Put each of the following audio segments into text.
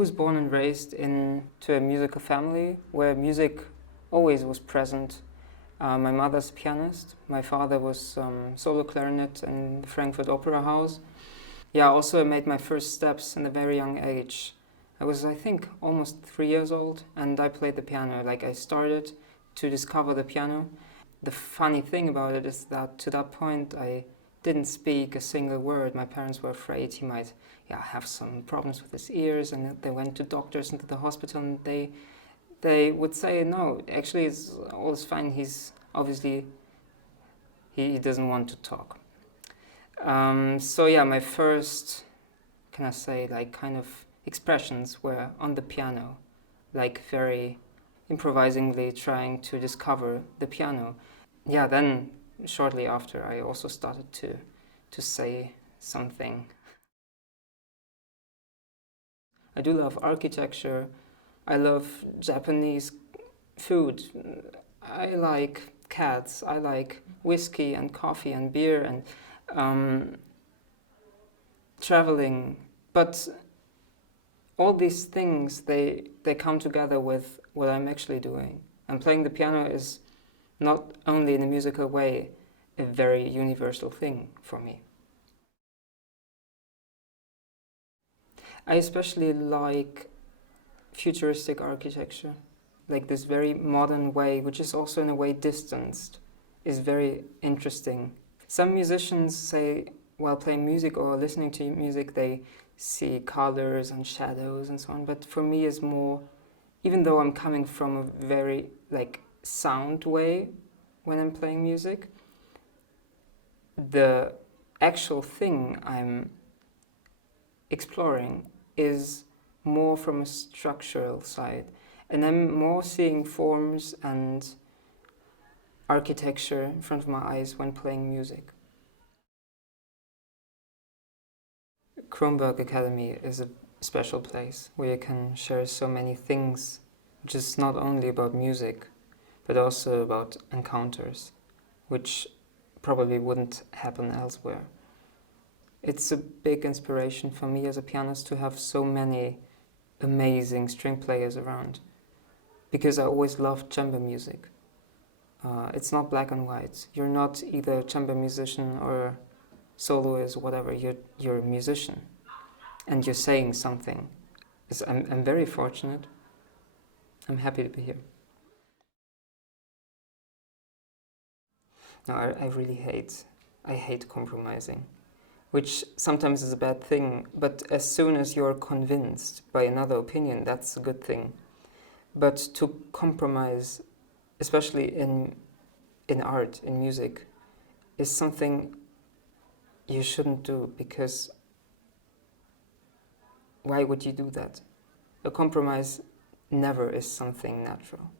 was born and raised into a musical family where music always was present. My mother's a pianist. My father was solo clarinet in the Frankfurt Opera House. Yeah, also I made my first steps in a very young age. I was, I think, almost 3 years old, and I played the piano. Like, I started to discover the piano. The funny thing about it is that to that point I didn't speak a single word. My parents were afraid he might have some problems with his ears, and they went to doctors and to the hospital, and they would say, no, actually it's all is fine. He's obviously, he doesn't want to talk. So yeah, my first, can I say, like, kind of expressions were on the piano, like very improvisingly trying to discover the piano. Yeah, then shortly after I also started to say something. I do love architecture. I love Japanese food. I like cats. I like whiskey and coffee and beer and traveling. But all these things, they come together with what I'm actually doing. And playing the piano is not only in a musical way a very universal thing for me. I especially like futuristic architecture, like this very modern way, which is also in a way distanced, is very interesting. Some musicians say while playing music or listening to music they see colors and shadows and so on, but for me is more, even though I'm coming from a very like sound way when I'm playing music, the actual thing I'm exploring is more from a structural side, and I'm more seeing forms and architecture in front of my eyes when playing music. Kronberg Academy is a special place where you can share so many things, which is not only about music, but also about encounters, which probably wouldn't happen elsewhere. It's a big inspiration for me as a pianist to have so many amazing string players around, because I always loved chamber music. It's not black and white. You're not either a chamber musician or soloist, whatever. You're a musician, and you're saying something. I'm very fortunate. I'm happy to be here. No, I really hate compromising, which sometimes is a bad thing, but as soon as you're convinced by another opinion, that's a good thing. But to compromise, especially in art, in music, is something you shouldn't do, because why would you do that? A compromise never is something natural.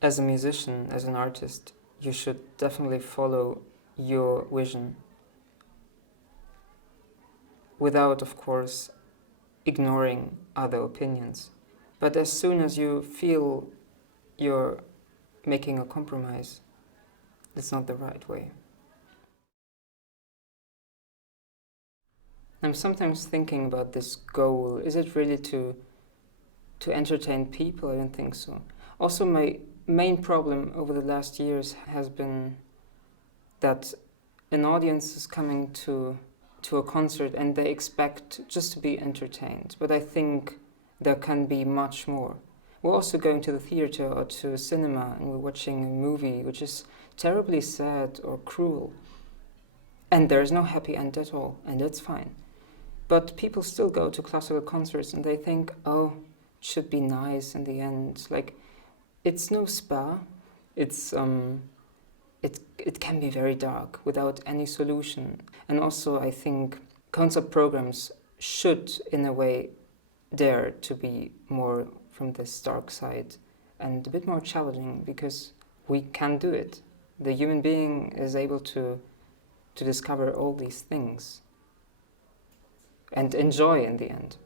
As a musician, as an artist, you should definitely follow your vision without, of course, ignoring other opinions. But as soon as you feel you're making a compromise, it's not the right way. I'm sometimes thinking about this goal. Is it really to entertain people? I don't think so. Also, my main problem over the last years has been that an audience is coming to a concert and they expect just to be entertained. But I think there can be much more. We're also going to the theater or to a cinema and we're watching a movie which is terribly sad or cruel. And there is no happy end at all, and that's fine. But people still go to classical concerts and they think, oh, it should be nice in the end. Like, it's no spa. It's it can be very dark without any solution. And also I think concert programs should, in a way, dare to be more from this dark side and a bit more challenging, because we can do it. The human being is able to discover all these things and enjoy in the end.